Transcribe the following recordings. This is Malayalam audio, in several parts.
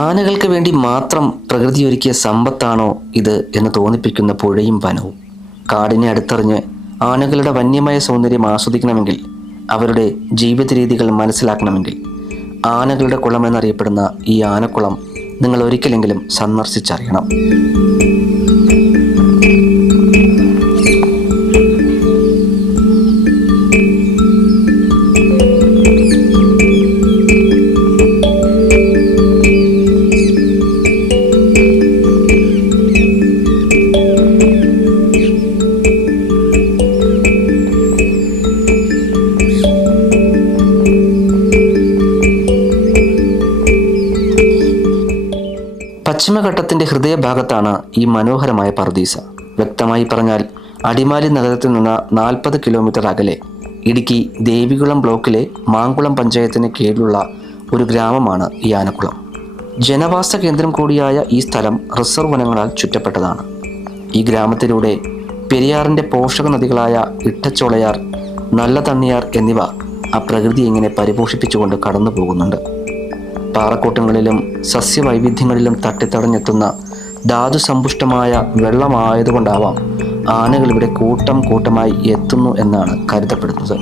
ആനകൾക്ക് വേണ്ടി മാത്രം പ്രകൃതി ഒരുക്കിയ സമ്പത്താണോ ഇത് എന്ന് തോന്നിപ്പിക്കുന്ന പുഴയും വനവും. കാടിനെ അടുത്തറിഞ്ഞ് ആനകളുടെ വന്യമായ സൗന്ദര്യം ആസ്വദിക്കണമെങ്കിൽ, അവരുടെ ജീവിത രീതികൾ മനസ്സിലാക്കണമെങ്കിൽ, ആനകളുടെ കുളം എന്നറിയപ്പെടുന്ന ഈ ആനക്കുളം നിങ്ങൾ ഒരിക്കലെങ്കിലും സന്ദർശിച്ചറിയണം. പശ്ചിമഘട്ടത്തിൻ്റെ ഹൃദയഭാഗത്താണ് ഈ മനോഹരമായ പറുദീസ. വ്യക്തമായി പറഞ്ഞാൽ അടിമാലി നഗരത്തിൽ നിന്ന് 40 കിലോമീറ്റർ അകലെ ഇടുക്കി ദേവികുളം ബ്ലോക്കിലെ മാങ്കുളം പഞ്ചായത്തിന് കീഴിലുള്ള ഒരു ഗ്രാമമാണ് ഈ ആനക്കുളം. ജനവാസ കേന്ദ്രം കൂടിയായ ഈ സ്ഥലം റിസർവ് വനങ്ങളാൽ ചുറ്റപ്പെട്ടതാണ്. ഈ ഗ്രാമത്തിലൂടെ പെരിയാറിൻ്റെ പോഷക നദികളായ ഇട്ടച്ചോളയാർ, നല്ല തണ്ണിയാർ എന്നിവ ആ പ്രകൃതി ഇങ്ങനെ പരിപോഷിപ്പിച്ചുകൊണ്ട് കടന്നു പോകുന്നുണ്ട്. പാറക്കൂട്ടങ്ങളിലും സസ്യവൈവിധ്യങ്ങളിലും തട്ടിത്തടഞ്ഞെത്തുന്ന ധാതുസമ്പുഷ്ടമായ വെള്ളമായതുകൊണ്ടാവാം ആനകൾ ഇവിടെ കൂട്ടം കൂട്ടമായി എത്തുന്നു എന്നാണ് കരുതപ്പെടുന്നത്.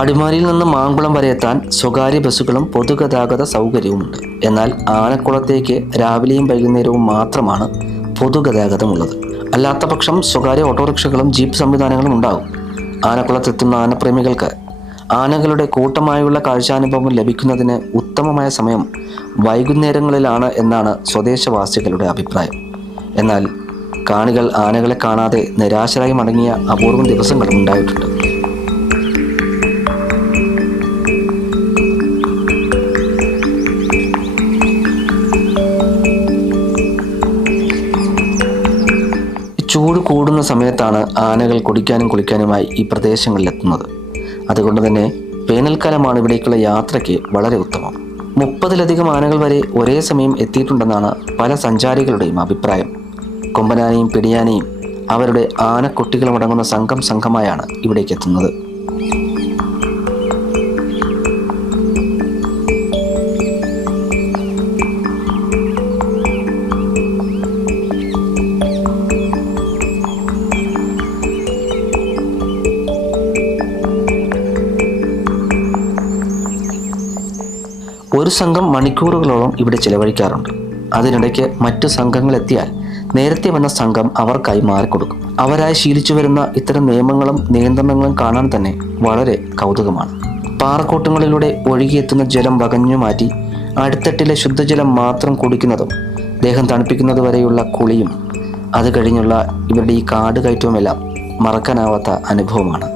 അടിമാലിയിൽ നിന്ന് മാങ്കുളം വരെ എത്താൻ സ്വകാര്യ ബസ്സുകളും പൊതുഗതാഗത സൗകര്യവുമുണ്ട്. എന്നാൽ ആനക്കുളത്തേക്ക് രാവിലെയും വൈകുന്നേരവും മാത്രമാണ് പൊതുഗതാഗതമുള്ളത്. അല്ലാത്ത പക്ഷം സ്വകാര്യ ഓട്ടോറിക്ഷകളും ജീപ്പ് സംവിധാനങ്ങളും ഉണ്ടാകും. ആനക്കുളത്തെത്തുന്ന ആനപ്രേമികൾക്ക് ആനകളുടെ കൂട്ടമായുള്ള കാഴ്ചാനുഭവം ലഭിക്കുന്നതിന് ഉത്തമമായ സമയം വൈകുന്നേരങ്ങളിലാണ് എന്നാണ് സ്വദേശവാസികളുടെ അഭിപ്രായം. എന്നാൽ കാണികൾ ആനകളെ കാണാതെ നിരാശരായി മടങ്ങിയ അപൂർവം ദിവസങ്ങളും ഉണ്ടായിട്ടുണ്ട്. ചൂട് കൂടുന്ന സമയത്താണ് ആനകൾ കുടിക്കാനും കുളിക്കാനുമായി ഈ പ്രദേശങ്ങളിലെത്തുന്നത്. അതുകൊണ്ട് തന്നെ വേനൽക്കാലമാണ് ഇവിടേക്കുള്ള യാത്രയ്ക്ക് വളരെ ഉത്തമം. 30-ലധികം ആനകൾ വരെ ഒരേ സമയം എത്തിയിട്ടുണ്ടെന്നാണ് പല സഞ്ചാരികളുടെയും അഭിപ്രായം. കൊമ്പനാനയും പിടിയാനയും അവരുടെ ആനക്കുട്ടികളും അടങ്ങുന്ന സംഘമായാണ് ഇവിടേക്ക് എത്തുന്നത്. ഒരു സംഘം മണിക്കൂറുകളോളം ഇവിടെ ചിലവഴിക്കാറുണ്ട്. അതിനിടയ്ക്ക് മറ്റു സംഘങ്ങൾ എത്തിയാൽ നേരത്തെ വന്ന സംഘം അവർക്കായി മാറിക്കൊടുക്കും. അവരായി ശീലിച്ചു വരുന്ന ഇത്തരം നിയമങ്ങളും നിയന്ത്രണങ്ങളും കാണാൻ തന്നെ വളരെ കൗതുകമാണ്. പാറക്കൂട്ടങ്ങളിലൂടെ ഒഴുകിയെത്തുന്ന ജലം വകഞ്ഞു മാറ്റി അടിത്തട്ടിലെ ശുദ്ധജലം മാത്രം കുടിക്കുന്നതും ദേഹം തണുപ്പിക്കുന്നത് വരെയുള്ള കുളിയും അത് കഴിഞ്ഞുള്ള ഇവരുടെ ഈ കാട് കയറ്റവുമെല്ലാം മറക്കാനാവാത്ത അനുഭവമാണ്.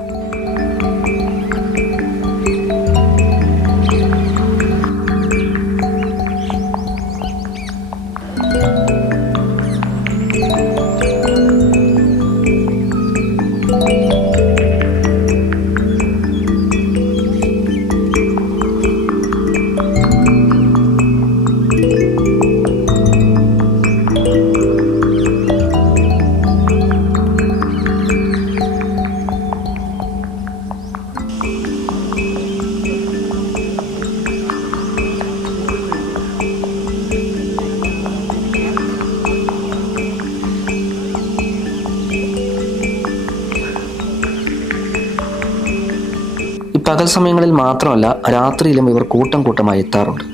പകൽ സമയങ്ങളിൽ മാത്രമല്ല, രാത്രിയിലും ഇവർ കൂട്ടം കൂട്ടമായി എത്താറുണ്ട്.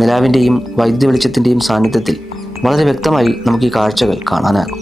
നിലാവിൻ്റെയും വൈദ്യുതി വെളിച്ചത്തിൻ്റെയും സാന്നിധ്യത്തിൽ വളരെ വ്യക്തമായി നമുക്ക് ഈ കാഴ്ചകൾ കാണാനാകും.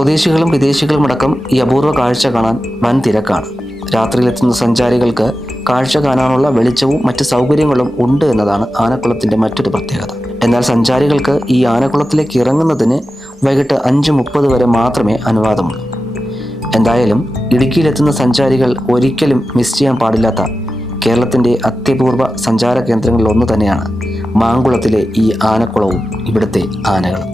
സ്വദേശികളും വിദേശികളും അടക്കം ഈ അപൂർവ കാഴ്ച കാണാൻ വൻ തിരക്കാണ്. രാത്രിയിലെത്തുന്ന സഞ്ചാരികൾക്ക് കാഴ്ച കാണാനുള്ള വെളിച്ചവും മറ്റ് സൗകര്യങ്ങളും ഉണ്ട് എന്നതാണ് ആനക്കുളത്തിൻ്റെ മറ്റൊരു പ്രത്യേകത. എന്നാൽ സഞ്ചാരികൾക്ക് ഈ ആനക്കുളത്തിലേക്ക് ഇറങ്ങുന്നതിന് വൈകിട്ട് 5:30 വരെ മാത്രമേ അനുവാദമുള്ളൂ. എന്തായാലും ഇടുക്കിയിലെത്തുന്ന സഞ്ചാരികൾ ഒരിക്കലും മിസ് ചെയ്യാൻ പാടില്ലാത്ത കേരളത്തിൻ്റെ അത്യപൂർവ സഞ്ചാര കേന്ദ്രങ്ങളിൽ ഒന്ന് തന്നെയാണ് മാങ്കുളത്തിലെ ഈ ആനക്കുളവും ഇവിടുത്തെ ആനകളും.